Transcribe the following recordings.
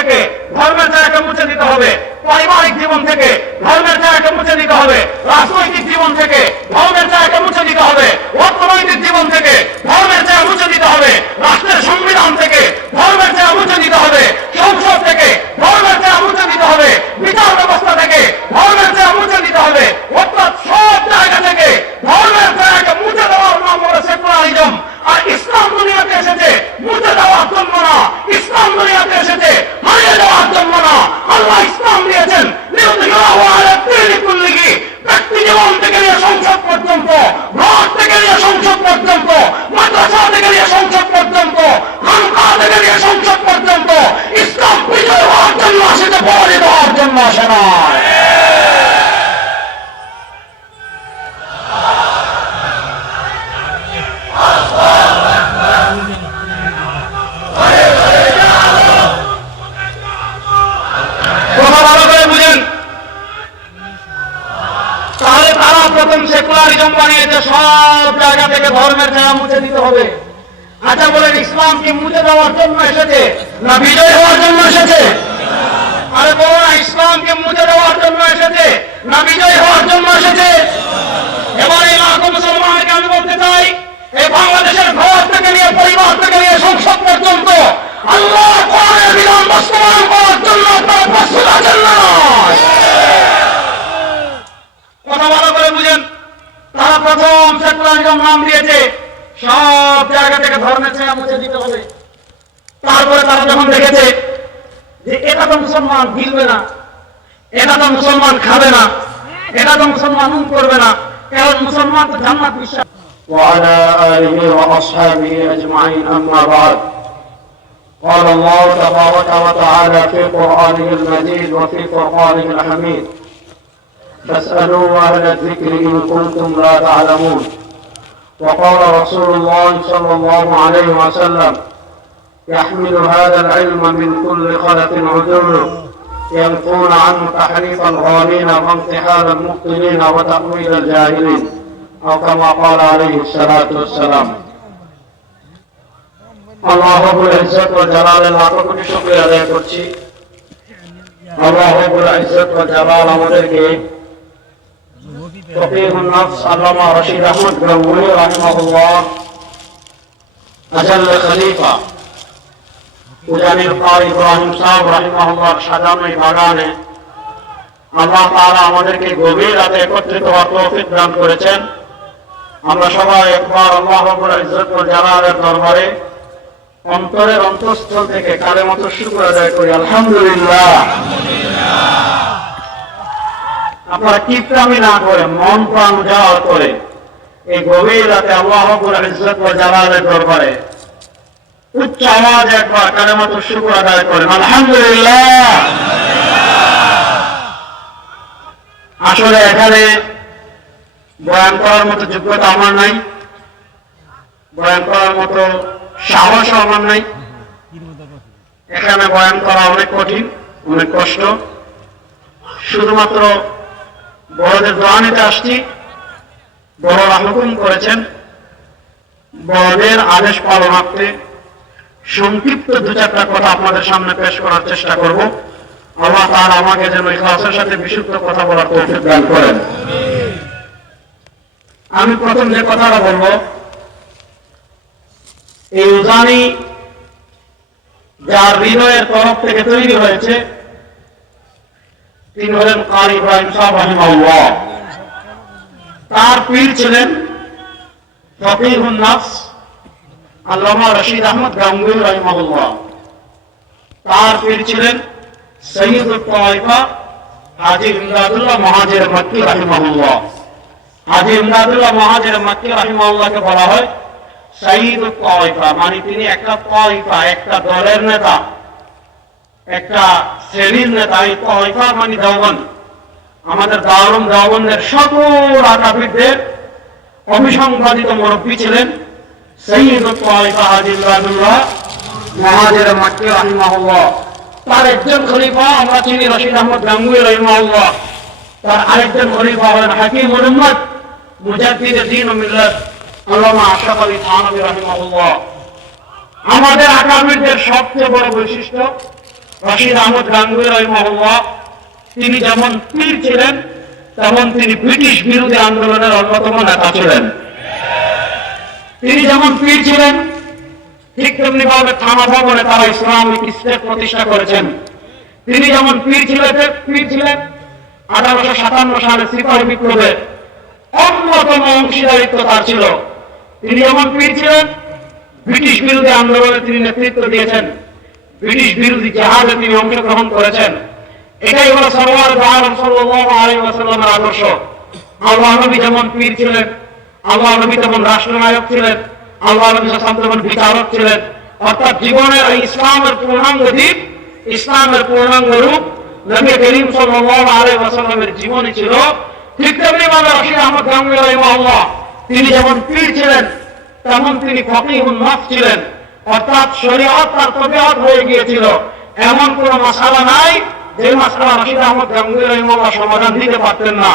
থেকে ধর্মের জায়গাকে মুছে দিতে হবে, পারিবারিক জীবন থেকে ধর্মের জায়গাকে মুছে দিতে হবে, রাজনৈতিক জীবন থেকে ধর্মের জায়গাকে মুছে দিতে হবে, অর্থনৈতিক জীবন থেকে ধর্মের জায়গা মুছে দিতে হবে, রাষ্ট্রের সংবিধান থেকে ধর্মের জায়গা মুছে দিতে হবে, সংসদ থেকে ধর্মের জায়গা মুছে দিতে হবে, বিচার ব্যবস্থা থেকে ধর্মের জায়গা মুছে দিতে হবে। অর্থাৎ সব জায়গা থেকে ধর্মের জায়গাকে মুছে দেওয়ার নাম হলো সেকুলারিজম। আর ইসলাম দুনিয়াতে এসেছে মুছে দেওয়ার জন্য না, ইসলাম দুনিয়াতে এসেছে হারিয়ে দেওয়ার জন্য না। আল্লাহ ইসলাম দিয়েছেন ব্যক্তি জীবন থেকে নিয়ে সংসদ পর্যন্ত, ঘর থেকে নিয়ে সংসদ পর্যন্ত, মাদ্রাসা থেকে নিয়ে সংসদ পর্যন্ত, খানকাহ থেকে নিয়ে সংসদ পর্যন্ত। ইসলাম বিজয় হওয়ার জন্য আসেছে, পরাজিত হওয়ার জন্য আসে না। প্রথম সেকুলারিজম বানিয়েছে, সব জায়গা থেকে ধর্মের জায়গা মুছে দিতে হবে। আচ্ছা বলেন, ইসলাম কি মুছে দেওয়ার জন্য এসেছে না বিজয় হওয়ার জন্য এসেছে? আরে বলো না, ইসলাম কি মুছে দেওয়ার জন্য এসেছে না বিজয় হওয়ার জন্য এসেছে? এবার এই লাখো মুসলমানকে আমি বলতে চাই, এই বাংলাদেশের ঘর থেকে নিয়ে, পরিবার থেকে নিয়ে সংসদ পর্যন্ত আল্লাহ কোরআনের বিধান বাস্তবায়ন করার জন্য আপনারা প্রস্তুত আছেন না? কথা ভালো করে বুঝেন। তারা প্রথম সেকুলারিজম নাম দিয়েছে, সব জায়গা থেকে ধর্মের ছায়া মুছে দিতে হবে। তারপরে তারা যখন দেখেছে যে এটা তো মুসলমান গিলবে না, এটা তো মুসলমান খাবে না, এটা তো মুসলমান করবে না, কারণ মুসলমান তো জান্নাত বিশ্বাস। وعلى آله وأصحابه أجمعين أما بعد قال الله تبارك وتعالى في قرآنه المجيد وفي قرآنه الحميد فاسألوا أهل الذكر إن كنتم لا تعلمون. وقال رسول الله صلى الله عليه وسلم يحمل هذا العلم من كل خلف عدول ينفون عنه تحريف الغالين وامتحان المبطلين وتأويل الجاهلين أو كما قال عليه الصلاة والسلام. আল্লাহ রাব্বুল ইজ্জত ওয়াল জালালের লাখ কোটি শুকরিয়া আদায় করছি। আল্লাহ রাব্বুল ইজ্জত ওয়াল জালাল আমাদেরকে ফকিহুন নফস আল্লামা রশিদ আহমদ গঙ্গুহি রাহিমাহুল্লাহ, আজাল খলিফা উজানির কারি ইব্রাহিম সাহেব রাহিমাহুল্লাহ সাজানো এই বাগানে আল্লাহ তাআলা আমাদেরকে গভীর রাতে একত্রিত হওয়ার তৌফিক দান করেছেন। আমরা সবাই একবার আল্লাহ রাব্বুল ইজ্জত ওয়াল জালালের দরবারে অন্তরের অন্তঃস্থল থেকে কালেমাত শুকর আদায় করি, আলহামদুলিল্লাহ। আপনারা কিপটামি না করে মন প্রাণ উজাড় করে এই গভীর রাতে আল্লাহ রাব্বুল ইজ্জত ওয়াল জালালের দরবারে উচ্চ আওয়াজে একবার কালেমাত শুকর আদায় করেন, আলহামদুলিল্লাহ। আসলে এখানে বয়ান করার মতো যোগ্যতা আমার নাই, বয়ান করার মতো সাহসও আমার নাই। এখানে বয়ান করা অনেক কঠিন, অনেক কষ্ট। শুধুমাত্র বড়দের দোয়া নিতে আসছি। বড়রা হুকুম করেছেন, বড়দের আদেশ পালনার্থে সংক্ষিপ্ত দু চারটা কথা আপনাদের সামনে পেশ করার চেষ্টা করব। আল্লাহ তাআলা আমাকে যেন ইখলাসের সাথে বিশুদ্ধ কথা বলার তৌফিক দান করেন। আমি প্রথম যে কথাটা বলবো, এই উজানি যার হৃদয়ের তরফ থেকে তৈরি হয়েছে তিনি হলেন কারি ইব্রাহিম সাহেব রাহিমাহুল্লাহ। তার পীর ছিলেন ফকিহুন নফস আল্লামা রশিদ আহমদ গঙ্গুহি রাহিমাহুল্লাহ। তার পীর ছিলেন সৈয়দুত তায়েফা হাজী ইমদাদুল্লাহ মুহাজির মক্কি রাহিমাহুল্লাহ। হাজী ইমদাদুল্লাহ মুহাজির মক্কি রাহিমাহুল্লাহকে বলা হয় সৈয়দুত তায়েফা, মানে তিনি একটা তায়েফা, একটা দলের নেতা, একটা শ্রেণীর নেতা। এই তায়েফা মানে দেওবন্দ, আমাদের দারুল দেওবন্দের সকল আকাবিরদের অভিসংবাদিত মুরব্বী ছিলেন সৈয়দুত তায়েফা হাজী ইমদাদুল্লাহ মুহাজির মক্কি রাহিমাহুল্লাহ। তার একজন খলিফা আমরা চিনি রশিদ আহমদ গঙ্গুহি রাহিমাহুল্লাহ। তার আরেকজন খলিফা হলেন হাকিম উম্মত মুজাদ্দিদ দ্বীন ও মিল্লাত আল্লামা আশরাফ আলী থানভী রাহিমাহুল্লাহ। আমাদের আকাবিরদের সবচেয়ে বড় বৈশিষ্ট্য রশিদ আহমদ গাঙ্গুহি রাহিমাহুল্লাহ তিনি যেমন পীর ছিলেন তেমন তিনি ব্রিটিশ বিরোধী আন্দোলনের অন্যতম নেতা ছিলেন। তিনি যেমন পীর ছিলেন ঠিক তেমনি ভাবে থানা ভবনে তারা ইসলামিক স্টেট প্রতিষ্ঠা করেছেন। তিনি যেমন পীর ছিলেন 1857 সালে সিপাহী বিপ্লবের অন্যতম অংশীদারিত্ব তার ছিল। তিনি যেমন পীর ছিলেন ব্রিটিশ বিরোধী আন্দোলনে তিনি নেতৃত্ব দিয়েছেন, ব্রিটিশ বিরোধী জাহাজে তিনি অংশগ্রহণ করেছেন। এটাই হলো সরওয়ার দু আলম সাল্লাল্লাহু আলাইহি ওয়াসাল্লামের আদর্শ। আল্লাহ নবী যেমন পীর ছিলেন, আল্লাহ নবী তেমন রাষ্ট্রনায়ক ছিলেন, আল্লাহ নবী সাল্লাল্লাহু আলাইহি ওয়াসাল্লাম তেমন বিচারক ছিলেন। অর্থাৎ জীবনের এই ইসলামের পূর্ণাঙ্গ দিক, ইসলামের পূর্ণাঙ্গ রূপ নবী করিম সাল্লাল্লাহু আলাইহি ওয়াসাল্লামের জীবনী ছিল। ঠিক তেমনি ভাবে রশিদ আহমদ গাঙ্গুহি রাহিমাহুল্লাহ তিনি যেমন পীর ছিলেন তেমন তিনি ফকিহুন নাফস ছিলেন। অর্থাৎ শরীয়ত তার তবিয়ত হয়ে গিয়েছিল। এমন কোন মাসআলা নাই যে মাসআলা রশিদ আহমদ গাঙ্গুহি রাহিমাহুল্লাহ সমাধান দিতে পারতেন না।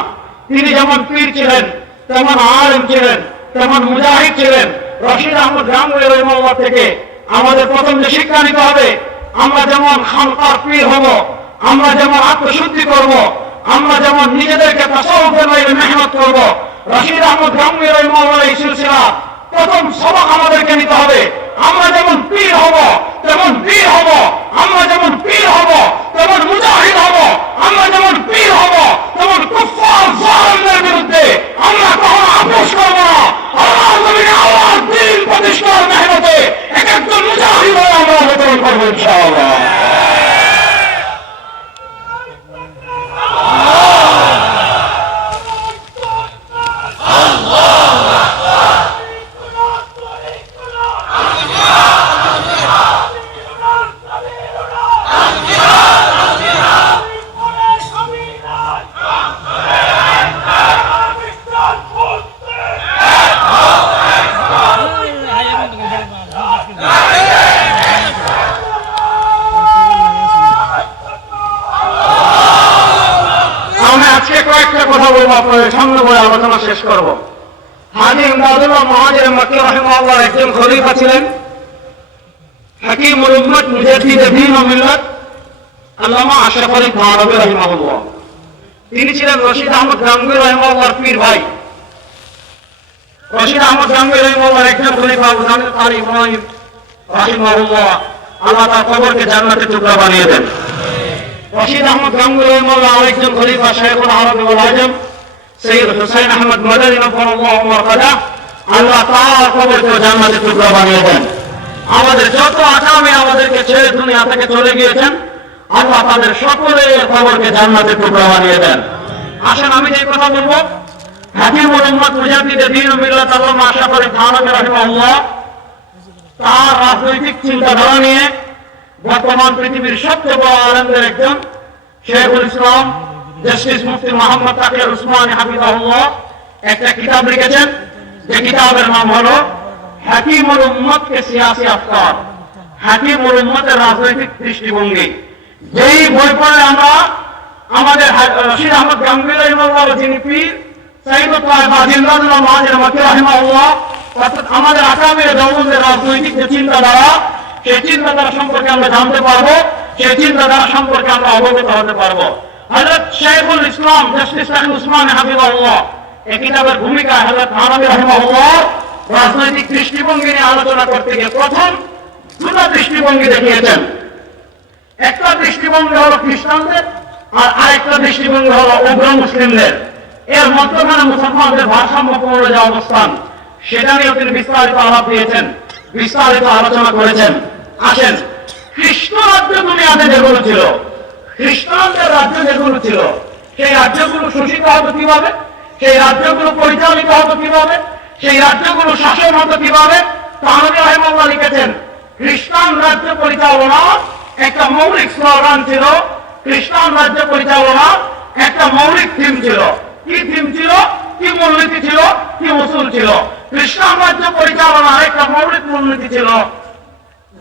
তিনি যেমন পীর ছিলেন তেমন আলেম ছিলেন, তেমন মুজাহিদ ছিলেন। রশিদ আহমদ গাঙ্গুহি রাহিমাহুল্লাহ থেকে আমাদের প্রথম যে শিক্ষা নিতে হবে, আমরা যেমন খানকার পীর হব, আমরা যেমন আত্মশুদ্ধি করব, আমরা যেমন নিজেদেরকে তাসাউফের লাইনে মেহনত করব, রশিদ আহমদ গাঙ্গুহি রাহিমাহুল্লাহ এই সিলসিলা প্রথম সবক আমাদেরকে নিতে হবে। আমরা যেমন পীর হব তেমন বীর হব, আমরা যেমন পীর হব তেমন মুজাহিদ হব, আমরা যেমন পীর হব তেমন কুফফার জালিমদের বিরুদ্ধে আমরা কখনো আপোষ করব না। আল্লাহর জমিনে আল্লাহর দ্বীন প্রতিষ্ঠার মেহনতে এক একজন মুজাহিদ হয়ে আমরা অবতরণ করব ইনশাআল্লাহ। কয়েকটা কথা বলবো, আপনাদের সামনে বলে আলোচনা শেষ করব। হাজী ইমদাদুল্লাহ মুহাজির মক্কি রাহিমাহুল্লাহ একজন খলিফা ছিলেন, হাকিমুল উম্মত মুজাদ্দিদে দ্বীন ও মিল্লাত আল্লামা আশরাফ আলী থানভী রাহিমাহুল্লাহ। তিনি ছিলেন রশিদ আহমদ গাঙ্গুহি রাহিমাহুল্লাহর পীর ভাই। রশিদ আহমদ গাঙ্গুহি রাহিমাহুল্লাহর একজন খলিফা আবু জামিল কারি ইব্রাহিম রাহিমাহুল্লাহ আল্লাহ তার কবরকে জান্নাতের টুকরা বানিয়ে দেন। রশিদ আহমদ গাঙ্গুহি রাহিমাহুল্লাহ আরেকজন খলিফা শাইখুল আরব ওয়াল আজম সৈয়দ হুসাইন আহমদ মাদানী নফরাল্লাহু মারকাদা আল্লাহ তার কবরকে জান্নাতের টুকরা বানিয়ে দেন। আমাদের যত আকামে আমাদেরকে ছেড়ে দুনিয়া থেকে চলে গিয়েছেন, আল্লাহ তাদের সকলের কবরকে জান্নাতের টুকরা বানিয়ে দেন। আসেন আমি যে কথা বলবো, হাকিমুল উম্মত মুজাদ্দিদে দ্বীন ও মিল্লাত আল্লামা আশরাফ আলী থানভী রাহিমাহুল্লাহ তার রাজনৈতিক চিন্তাধারা নিয়ে বর্তমান পৃথিবীর সবচেয়ে বড় আলেমদের একজন শেখুল ইসলাম জাস্টিস মুফতি মোহাম্মদ তাকির উসমানী হাফিজাহুল্লাহ একটা কিতাব লিখেছেন, যে কিতাবের নাম হলো হাকিমুল উম্মত কে সিয়াসি আফকার, হাকিমুল উম্মতের রাজনৈতিক দৃষ্টিভঙ্গি। যেই বই পড়ে আমরা আমাদের রশিদ আহমদ গাঙ্গুহি রাহিমাহুল্লাহ যিনি পীর, সাইয়্যিদ তায়েফা ইমদাদুল্লাহ মুহাজির মক্কি রাহিমাহুল্লাহ, অর্থাৎ আমাদের আকামির দেওবন্দের রাজনৈতিক যে চিন্তাধারা, সেই চিন্তাধারা সম্পর্কে আমরা জানতে পারবো, সেই চিন্তাধারা সম্পর্কে আমরা অবগত হতে পারবো। হযরত শাইখুল ইসলাম জাস্টিস তাকির উসমানী হাফিজাহুল্লাহ এই কিতাবের ভূমিকা হযরত থানভী রাহিমাহুল্লাহ রাজনৈতিক দৃষ্টিভঙ্গি নিয়ে আলোচনা করতে গিয়ে প্রথম দুটো দৃষ্টিভঙ্গি দেখিয়েছেন। একটা দৃষ্টিভঙ্গি হলো খ্রিস্টানদের, আর আরেকটা দৃষ্টিভঙ্গি হলো উগ্র মুসলিমদের। এর মধ্যখানে মুসলমানদের ভারসাম্যপূর্ণ যে অবস্থান, সেটা নিয়ে তিনি বিস্তারিত আলাপ দিয়েছেন, বিস্তারিত আলোচনা করেছেন। আসেন, খ্রিস্ট রাজ্য দুনিয়াতে যেগুলো ছিল, খ্রিস্টানদের রাজ্য যেগুলো ছিল, সেই রাজ্যগুলো শোষিত হতো কিভাবে, সেই রাজ্যগুলো পরিচালিত হতো কিভাবে, সেই রাজ্যগুলো শাসন হতো কিভাবে, থানভী রাহিমাহুল্লাহ লিখেছেন খ্রিস্টান রাজ্য পরিচালনা একটা মৌলিক স্লোগান ছিল, খ্রিস্টান রাজ্য পরিচালনা একটা মৌলিক থিম ছিল। কি থিম ছিল, কি মূলনীতি ছিল, কি উসুল ছিল? খ্রিস্টান রাজ্য পরিচালনার একটা মৌলিক মূলনীতি ছিল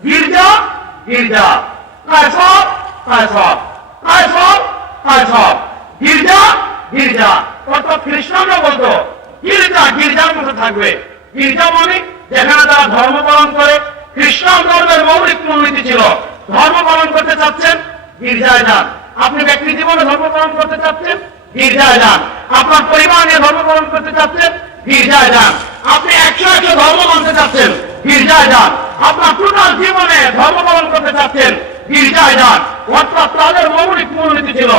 গির্জা গির্জা, কায়সার কায়সার, কায়সার কায়সার, গির্জা গির্জা। অর্থাৎ খ্রিস্টানরা বলতো গির্জা গির্জার মতো থাকবে। গির্জা মানে যেখানে তারা ধর্ম পালন করে। খ্রিস্টান ধর্মের মৌলিক মূলনীতি ছিল ধর্ম পালন করতে চাচ্ছেন, গির্জায় যান। আপনি ব্যক্তি জীবনে ধর্ম পালন করতে চাচ্ছেন, গির্জায় যান। আপনার পরিবার নিয়ে ধর্ম পালন করতে চাচ্ছেন, গির্জায় যান। আপনি 100 ধর্ম মানতে চাচ্ছেন, গির্জায় যান। আপনার টোটাল জীবনে ধর্ম পালন করতে চাচ্ছেন, গির্জায় যান। অর্থাৎ তাদের মৌলিক মূলনীতি ছিল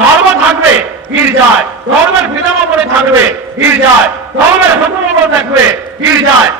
ধর্ম থাকবে গির্জায়, ধর্মের বিধানাবলী থাকবে গির্জায়, ধর্মের হুকুমাবলী থাকবে গির্জায়,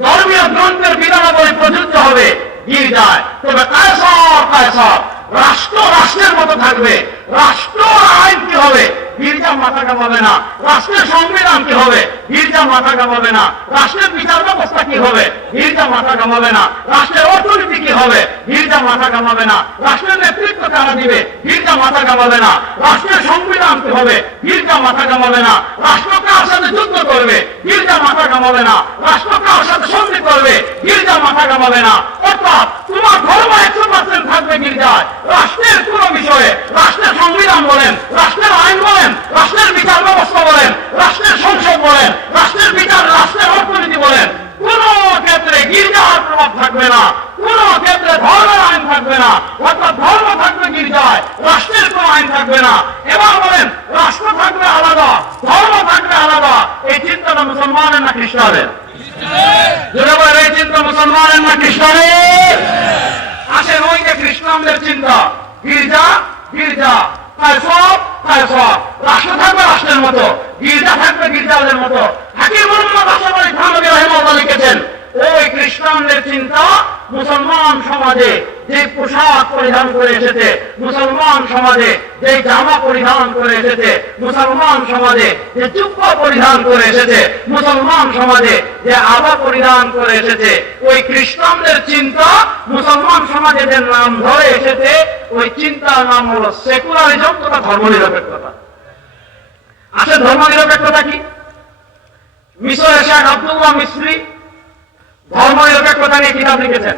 ধর্মীয় গ্রন্থের বিধানাবলী প্রযোজ্য হবে গির্জায়। তবে কায়সার রাষ্ট্র রাষ্ট্রের মতো থাকবে। রাষ্ট্র আইন কি হবে, গির্জা মাথা কামাবে না। রাষ্ট্রের সংবিধান কি হবে, গির্জা মাথা কামাবে না। রাষ্ট্রের বিচার ব্যবস্থা কি হবে, গির্জা মাথা কামাবে না। রাষ্ট্রের অর্থনীতি কি হবে, গির্জা মাথা কামাবে না। রাষ্ট্রের নেতৃত্ব কারা দিবে, গির্জা মাথা কামাবে না। রাষ্ট্রের সংবিধান কি হবে, গির্জা মাথা কামাবে না। রাষ্ট্র কার সাথে যুদ্ধ করবে, গির্জা মাথা কামাবে না। রাষ্ট্র কার সাথে সন্ধি করবে, গির্জা মাথা কামাবে না। অর্থাৎ তোমার ধর্ম 100% থাকবে গির্জায়। রাষ্ট্রের কোন বিষয়ে, রাষ্ট্রের সংবিধান বলেন, রাষ্ট্রের আইন বলেন, রাষ্ট্রের বিচার ব্যবস্থা বলেন, রাষ্ট্রের সংসদ বলেন, রাষ্ট্রের বিচার, রাষ্ট্রের অর্থনীতি বলেন, কোন ক্ষেত্রে গির্জার প্রভাব থাকবে না, কোন ক্ষেত্রে ধর্মের আইন থাকবে না। অর্থাৎ ধর্ম থাকবে গির্জায়, রাষ্ট্রের কোন আইন থাকবে না। এবার বলেন, রাষ্ট্র থাকবে আলাদা, ধর্ম থাকবে আলাদা। এই চিন্তাটা মুসলমানের না খ্রিস্টানের? যদি বলেন এই চিন্তা মুসলমানের না খ্রিস্টানের? আসেন ওই যে খ্রিস্টানদের চিন্তা, গির্জা গির্জা, রাষ্ট্র থাকবে রাষ্ট্রের মতো, গির্জা থাকবে গির্জাদের মতো। হাকিম মুহাম্মদ আশরাফ আলী থানভী রাহিমাহুল্লাহ লিখেছেন, ওই খ্রিস্টানদের চিন্তা মুসলমান সমাজে যে পোশাক পরিধান করে এসেছে, মুসলমান সমাজে যে জামা পরিধান করে এসেছে, মুসলমান সমাজে যে জুব্বা পরিধান করে এসেছে, মুসলমান সমাজে যে আবা পরিধান করে এসেছে, ওই খ্রিস্টানদের চিন্তা মুসলমান সমাজে যে নাম ধরে এসেছে, ওই চিন্তার নাম হলো সেকুলারিজম তথা ধর্মনিরপেক্ষতা। আসলে ধর্মনিরপেক্ষতা কি? মিশরের শেখ আব্দুল্লাহ মিসরি ধর্মনিরপেক্ষতা নিয়ে কিতাব লিখেছেন।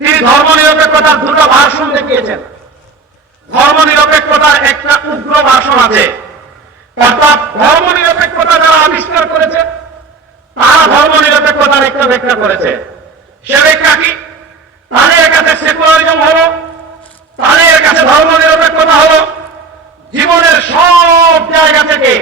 তিনি ধর্মনিরপেক্ষতার দুটো ভার্সন দেখিয়েছেন। ধর্মনিরপেক্ষতার একটা উগ্র ভার্সন আছে, অর্থাৎ ধর্মনিরপেক্ষতা যারা আবিষ্কার করেছে তারা ধর্মনিরপেক্ষতার একটা ব্যাখ্যা করেছে। সে ব্যাখ্যা কি? তাদের কাছে সেকুলারিজম হলো, তাদের কাছে ধর্মনিরপেক্ষতা হলো জীবনের সব জায়গা থেকে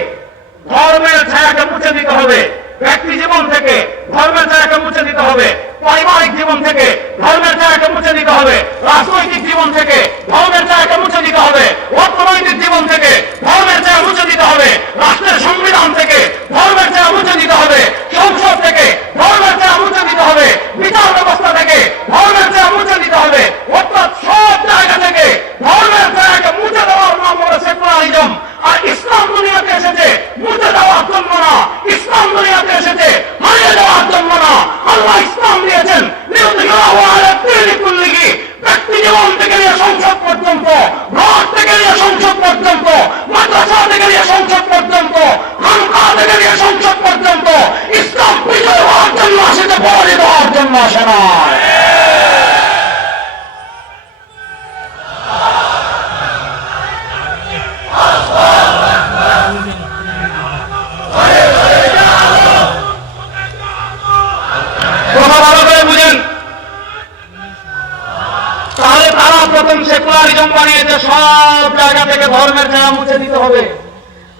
ধর্মের ছায়াকে মুছে দিতে হবে। ব্যক্তি জীবন থেকে ধর্মের ছায়াকে মুছে দিতে হবে, পারিবারিক জীবন থেকে ধর্মের ছায়াকে মুছে দিতে হবে, রাজনৈতিক জীবন থেকে ধর্মের ছায়াকে মুছে দিতে হবে, অর্থনৈতিক জীবন থেকে ধর্মের ছায়া মুছে দিতে হবে, রাষ্ট্রের সংবিধান থেকে ধর্মের ছায়া মুছে দিতে হবে, সংসদ থেকে ধর্মের ছায়া মুছে দিতে হবে, বিচার ব্যবস্থা থেকে ধর্মের ছায়া মুছে দিতে হবে। অর্থাৎ সব জায়গা থেকে ধর্মের ছায়াকে মুছে দেওয়ার নাম হলো সেকুলারিজম। আর ইসলাম দুনিয়াতে এসেছে মুছে দেওয়ার জন্য না, ইসলাম দুনিয়াতে এসেছে হারিয়ে দেওয়ার জন্য না। আল্লাহ ইসলাম দিয়েছেন ব্যক্তি জীবন থেকে নিয়ে সংসদ পর্যন্ত, ঘর থেকে নিয়ে সংসদ পর্যন্ত, মাদ্রাসা থেকে নিয়ে সংসদ পর্যন্ত, খানকা থেকে নিয়ে সংসদ পর্যন্ত। ইসলাম বিজয় হওয়ার জন্য আসেছে, পরাজিত হওয়ার জন্য আসে না। তাহলে তারা প্রথম সেকুলারিজম বানিয়েছে, সব জায়গা থেকে ধর্মের ছায়া মুছে দিতে হবে।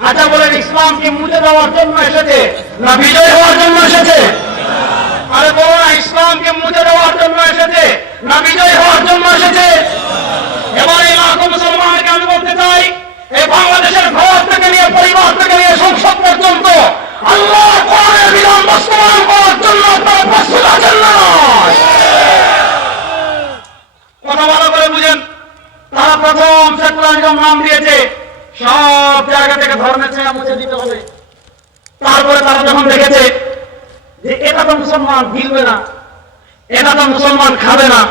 আচ্ছা বলেন, ইসলাম কি মুছে দেওয়ার জন্য এসেছে না বিজয় হওয়ার জন্য এসেছে? আরে বলো না, ইসলাম কি মুছে দেওয়ার জন্য এসেছে না বিজয় হওয়ার জন্য এসেছে? এবার এই লাখো মুসলমানকে আমি বলতে চাই, এই বাংলাদেশের ঘর থেকে নিয়ে, পরিবার থেকে নিয়ে সংসদ পর্যন্ত আল্লাহর কোরআনের বিধান বাস্তবায়ন করার জন্য আপনারা প্রস্তুত আছেন না? কথা ভালো করে বুঝেন। তারা প্রথম সেকুলারিজম নাম দিয়েছে, সব জায়গা থেকে ধর্মের ছায়া মুছে দিতে হবে। তারপরে তারা যখন দেখেছে যে এটা তো মুসলমান গিলবে না, এটা তো মুসলমান খাবে না,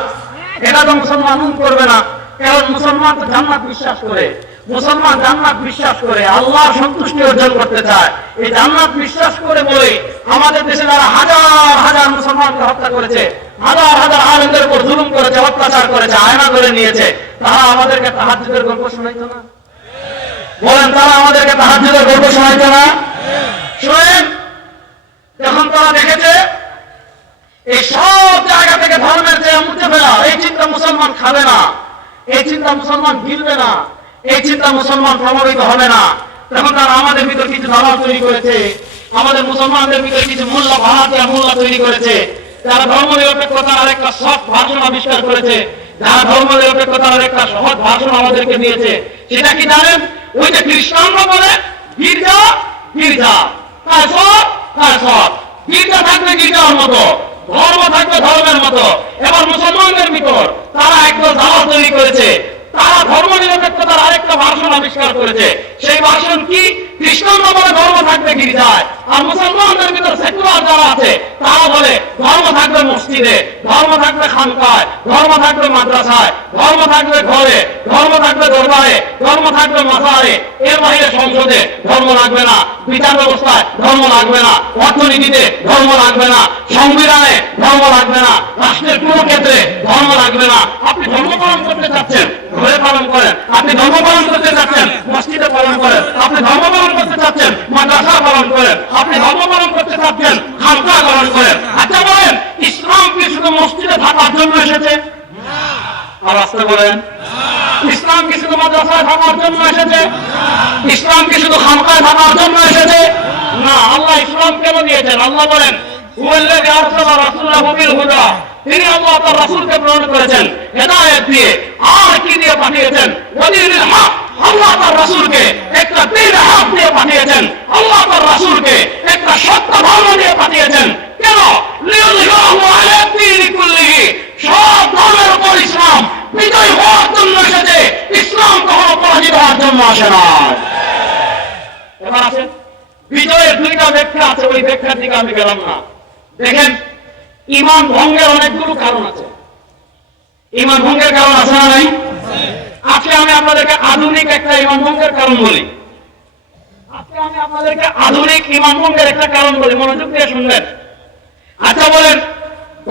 এটা তো মুসলমান করবে না, কারণ মুসলমান তো জান্নাত বিশ্বাস করে, মুসলমান জান্নাত বিশ্বাস করে, আল্লাহর সন্তুষ্টি অর্জন করতে চায়। এই জান্নাত বিশ্বাস করে বলে আমাদের দেশে যারা হাজার হাজার মুসলমানকে হত্যা করেছে, হাজার হাজার আলেমদের উপর জুলুম করেছে, অত্যাচার করেছে, আয়না করে নিয়েছে, তারা আমাদেরকে তাহাজ্জুদের গল্প শোনাইতো না? বলেন, তারা আমাদেরকে তাহাজ্জুদের গল্প শোনাইতো না? শোনেন, যখন তারা দেখেছে এই সব জায়গা থেকে ধর্মের যে মুছে ফেলা, এই চিন্তা মুসলমান খাবে না, এই চিন্তা মুসলমান গিলবে না, এই চিন্তা মুসলমান প্রভাবিত হবে না, তখন তারা আমাদের ভিতর কিছু দালাল তৈরি করেছে, আমাদের মুসলমানদের ভিতরে কিছু মোল্লা বাহাতিয়া মোল্লা তৈরি করেছে, যারা ধর্ম নিরপেক্ষতার আরেকটা সফট ভাষণ আবিষ্কার করেছে, যারা ধর্ম নিরপেক্ষতার আরেকটা সহজ ভাষণ আমাদেরকে দিয়েছে। সেটা কি জানেন? ওই যে খ্রিস্টানরা বলে গির্জা গির্জা, গির্জা থাকবে গির্জার মতো, ধর্ম থাকবে ধর্মের মতো। এবার মুসলমানদের ভিতর তারা একদল দালাল তৈরি করেছে, তারা ধর্ম নিরপেক্ষতার আরেকটা ভাষণ আবিষ্কার করেছে। সেই ভাষণ কি? খ্রিস্টানরা বলে ধর্ম থাকবে গির্জায়, আর মুসলমানদের ভিতর সেকুলার যারা আছে তারা বলে ধর্ম থাকবে মসজিদে, ধর্ম থাকবে খানকায়, ধর্ম থাকবে মাদ্রাসায়, ধর্ম থাকবে ঘরে, ধর্ম থাকবে দরবারে, ধর্ম থাকবে মাজারে, এর বাইরে সংসদে ধর্ম লাগবে না, বিচার ব্যবস্থায় ধর্ম লাগবে না, অর্থনীতিতে ধর্ম লাগবে না, সংবিধানে ধর্ম লাগবে না, রাষ্ট্রের কোন ক্ষেত্রে ধর্ম লাগবে না। আপনি ধর্ম পালন করতে চাচ্ছেন, ঘরে পালন করেন। আপনি ধর্ম পালন করতে চাচ্ছেন, মসজিদে পালন করেন। আপনি ধর্ম পালন করতে চাচ্ছেন, মাদ্রাসা পালন করেন। আপনি ধর্ম পালন করতে চাচ্ছেন, খানকা পালন করেন। আচ্ছা বলেন, ইসলাম কি শুধু মসজিদে থাকার জন্য এসেছে? আর আসতে বলেন, ইসলাম কি শুধু মাদ্রাসায় থাকার জন্য এসেছে? ইসলাম কি শুধু খানকায় থাকার জন্য এসেছে? না। আল্লাহ ইসলাম কেন দিয়েছেন? আল্লাহ বলেন, হুয়াল্লাযী আরসালা রাসূলাহু বিল হুদা, তিনি আল্লাহ তার রাসূলকে প্রেরণ করেছেন হেদায়েত দিয়ে। আর কি দিয়ে পাঠিয়েছেন? ওয়াদিনিল হক, আল্লাহ তার রাসূলকে একটা দ্বীন হক দিয়ে পাঠিয়েছেন। আল্লাহ তার রাসূলকে একটা সত্য ধর্ম দিয়ে পাঠিয়েছেন। কেন? লিইয়ুযহিরাহু আলা দ্বীনি কুল্লিহি, সব ধর্মের উপর ইসলাম বিজয় হওয়ার জন্য এসেছে। ইসলাম কখনো পরাজিত হওয়ার জন্য আসে না। এবার আসেন, বিজয়ের দুইটা ব্যাখ্যা আছে, ওই ব্যাখ্যার দিকে আমি গেলাম না। দেখেন, ঈমান ভঙ্গের অনেকগুলো কারণ আছে। ঈমান ভঙ্গের কারণ আছে না নাই? আজকে আমি আপনাদেরকে আধুনিক একটা ঈমান ভঙ্গের কারণ বলি। আজকে আমি আপনাদেরকে আধুনিক ঈমান ভঙ্গের একটা কারণ বলি, মনোযোগ দিয়ে শুনবেন। আচ্ছা বলেন,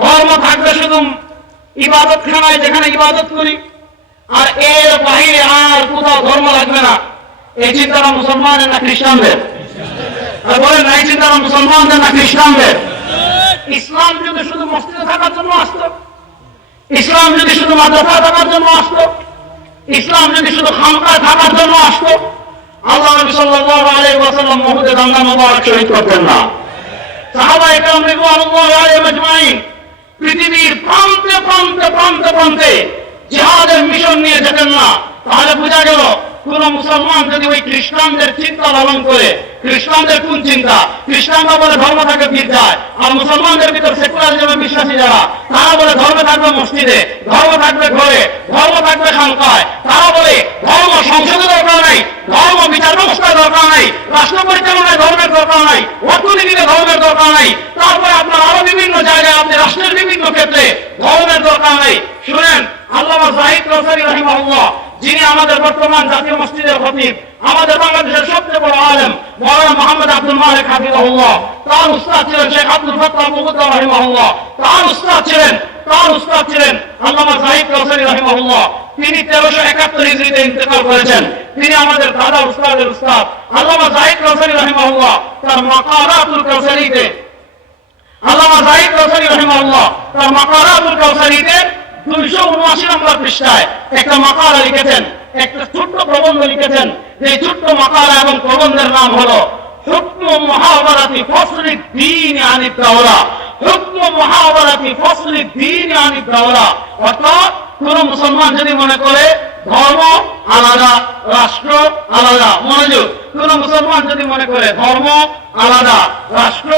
ধর্ম থাকবে শুধু ইবাদতখানায় যেখানে ইবাদত করি, আর এর বাইরে আর কোথাও ধর্ম লাগবে না, এই চিন্তাটা মুসলমানের না খ্রিস্টানদের? আর বলেন না, এই চিন্তাটা মুসলমানদের না খ্রিস্টানদের? ইসলাম যদি শুধু মসজিদে থাকার জন্য আসতো, ইসলাম যদি শুধু মাদ্রাসায় থাকার জন্য আসতো, ইসলাম যদি শুধু খানকায় থাকার জন্য আসতো, আল্লাহ নবী সাল্লাল্লাহু আলাইহি ওয়াসাল্লাম মুহূদে দাঙ্গা মোবারক শহীদ করতেন না। সাহাবায়ে কেরাম রিদওয়ানুল্লাহি আলাইহিম আজমাইন পৃথিবীর প্রান্তে প্রান্তে প্রান্তে প্রান্তে জিহাদের মিশন নিয়ে যেতেন না। তাহলে বোঝা গেল, কোন মুসলমান যদি ওই খ্রিস্টানদের চিন্তা লালন করে, খ্রিস্টানদের কোন চিন্তা? খ্রিস্টানরা বলে ধর্ম থাকবে গির্জায়, আর মুসলমানদের ভিতর সেকুলারিজমে বিশ্বাসী যারা, তারা বলে ধর্ম থাকবে মসজিদে, ধর্ম থাকবে ঘরে, ধর্ম থাকবে খানকায়। তারা বলে ধর্ম সংসদে দরকার নাই, ধর্ম বিচার ব্যবস্থায় দরকার নাই, রাষ্ট্র পরিচালনায় ধর্মের দরকার নাই, অর্থনীতিতে ধর্মের দরকার নাই। তারপরে আপনার আরো বিভিন্ন জায়গায়, আপনি রাষ্ট্রের বিভিন্ন ক্ষেত্রে ধর্মের দরকার নাই। শুনেন, আল্লামা জাহিদ কাউসারী রাহিমাহুল্লাহ, যিনি আমাদের বর্তমান জাতীয় মসজিদের খতিব, আমাদের বাংলাদেশের সবচেয়ে বড় আলেম মাওলানা মুহাম্মদ আব্দুল মালিক হাফিজাহুল্লাহ, তার উস্তাদ ছিলেন শেখ আব্দুল ফাত্তাহ মুকুদ্দার রাহিমাহুল্লাহ, তার উস্তাদ ছিলেন আল্লামা জাহিদ কাউসারী রাহিমাহুল্লাহ। তিনি 1371 হিজরিতে ইন্তেকাল করেছেন। তিনি আমাদের দাদা উস্তাদের উস্তাদ আল্লামা জাহিদ কাউসারী রাহিমাহুল্লাহ তার মাকারাতুল কাউসারীতে, আল্লামা জাহিদ কাউসারী রাহিমাহুল্লাহ তার মাকারাতুল কাউসারীতে 279 নম্বর পৃষ্ঠায় একটা মাকালা লিখেছেন, একটা ছোট্ট প্রবন্ধ লিখেছেন। যে ছোট্ট মাকালা এবং প্রবন্ধের নাম হলো হুকম মুহাওয়ারাতি ফসলি দ্বীন আনিদ দাওলা। হুকম মুহাওয়ারাতি ফসলি দ্বীন আনিদ দাওলা, অর্থাৎ কোন মুসলমান যদি মনে করে ধর্ম আলাদা, রাষ্ট্র আলাদা, মনোযোগ, কোন মুসলমান যদি মনে করে ধর্ম আলাদা, রাষ্ট্র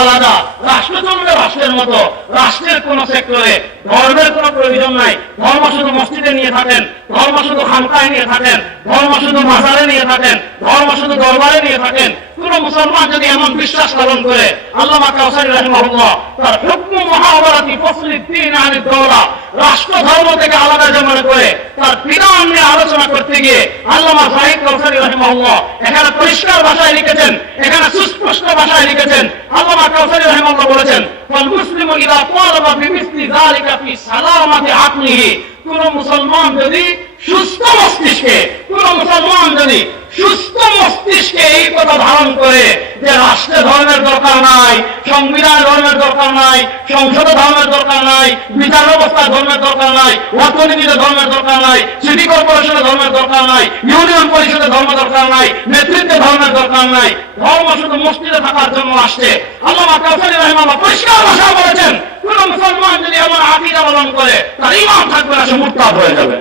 আলাদা, রাষ্ট্র চলবে রাষ্ট্রের মতো, রাষ্ট্রের কোন সেক্টরে ধর্মের কোন প্রয়োজন নাই, ধর্ম শুধু মসজিদে নিয়ে থাকেন, ধর্ম শুধু খানকায় নিয়ে থাকেন, ধর্ম শুধু মাজারে নিয়ে থাকেন, ধর্ম শুধু দরবারে নিয়ে থাকেন, কোন মুসলমান যদি এমন বিশ্বাস পালন করে, আল্লামা কাউসারী রাহিমাহুল্লাহ তার হুকম মুহাওয়ারাতি ফসলি দ্বীন আনিদ দাওলা, রাষ্ট্র ধর্ম থেকে আলাদা যে মনে করে, তার বিধান নিয়ে আলোচনা করতে গিয়ে আল্লামা জাহিদ কাউসারী রাহিমাহুল্লাহ এখানে পরিষ্কার ভাষায় লিখেছেন, এখানে সুস্পষ্ট ভাষায় লিখেছেন। আল্লামা কাউসারী রাহিমাহুল্লাহ বলেছেন, ওয়াল মুসলিমু ইযা তালাবা বিমিসলি যালিকা ফি সালামাতি আকলিহি, কোন মুসলমান যদি সুস্থ মস্তিষ্কে, কোন মুসলমান যদি সুস্থ মস্তিষ্কে এই কথা ধারণ করে যে রাষ্ট্রে ধর্মের দরকার নাই, সংবিধান ধর্মের দরকার নাই, সংসদে ধর্মের দরকার নাই, বিচার ব্যবস্থা ধর্মের দরকার নাই, অর্থনীতিতে ধর্মের দরকার নাই, সিটি কর্পোরেশনে ধর্মের দরকার নাই, ইউনিয়ন পরিষদে ধর্ম দরকার নাই, নেতৃত্বে ধর্মের দরকার নাই। ধর্ম শুধু মসজিদে থাকার জন্য আসছে। আল্লামা কাউসারী রাহিমাহুল্লাহ পরিষ্কার ভাষায় বলেছেন, কোন মুসলমান যদি এমন আকীদা পালন করে তার ঈমান থাকবে না, সে মুরতাদ হয়ে যাবে।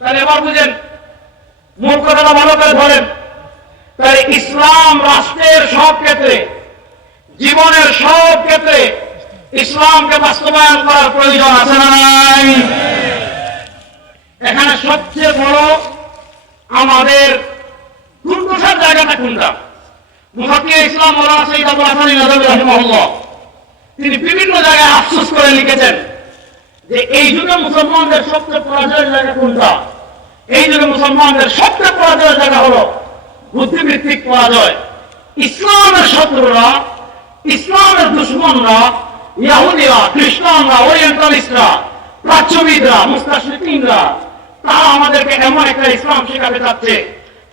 তাহলে এবার বুঝেন, মূল কথাটা ভালো করে ধরেন। তাহলে ইসলাম রাষ্ট্রের সব ক্ষেত্রে, জীবনের সব ক্ষেত্রে ইসলামকে বাস্তবায়ন করার প্রয়োজন আছে না নাই? এখানে সবচেয়ে বড় আমাদের দুর্দশার জায়গাটা কোনটা? মুফাক্কির ইসলাম মাওলানা সৈয়দ আবুল হাসান নাদভী রাহিমাহুল্লাহ তিনি বিভিন্ন জায়গায় আফসোস করে লিখেছেন যে এই যুগে মুসলমানদের সবচেয়ে পরাজয়ের জায়গা কোনটা? এই যুগে মুসলমানদের সবচেয়ে পরাজয়ের জায়গা হলো বুদ্ধিভিত্তিক পরাজয়। ইসলামের শত্রুরা, ইসলামের দুশ্মনরা, ইহুদিরা, খ্রিস্টানরা, ওরিয়েন্টালিস্টরা, প্রাচ্যবিদরা, মুস্তাশরিকিনরা, তারা আমাদেরকে এমন একটা ইসলাম শেখাতে চাচ্ছে,